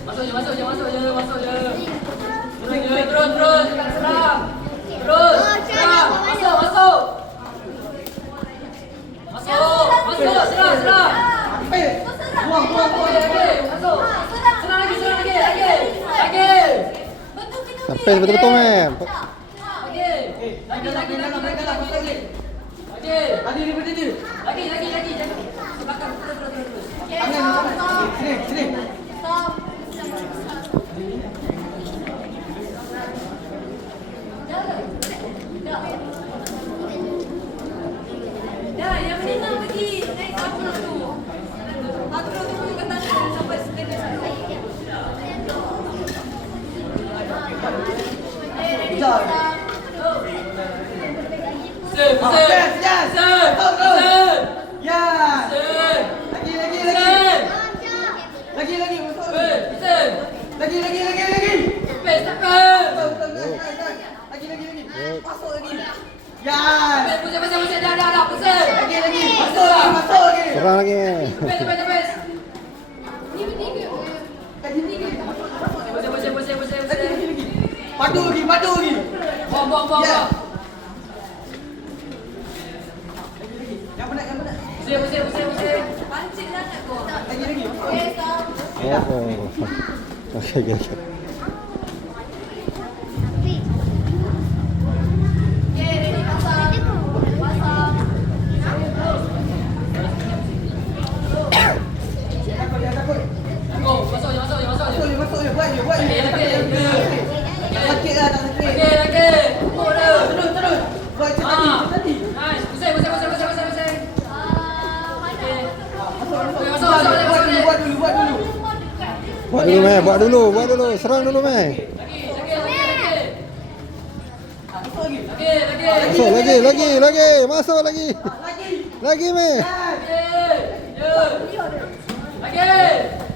Masuk je, masuk je, masuk je, masuk je. Terus, terus, serang. Terus, serang. Masuk, masuk. Masuk, masuk, serang, serang. Buang, buang, buang. Masuk. Serang lagi, lagi. Sampai betul-betul mem. Lagi. Lagi. Belakang, terus. Sini. Dah, yang ni nak pergi naik kapal tu. Aku nak tunggu kat tangan sampai sekali sana. Serang lagi. Padu lagi. Buang. Yang penat. Pusing. Pancing sangat kau. Lagi. Okey, stop. Oh. Okey. Okay, ready, pasang. Takut. Masuk je. Masuk je. Buat je. Tak sakit lah, tak sakit. Lagi. Pukul dah. Terus. Buat je tadi. Nice. Pusing. Masuk. Buat dulu. Serang dulu mem. Lagi. Masuk lagi. Masuk lagi. Lagi. Lagi mem. Lagi.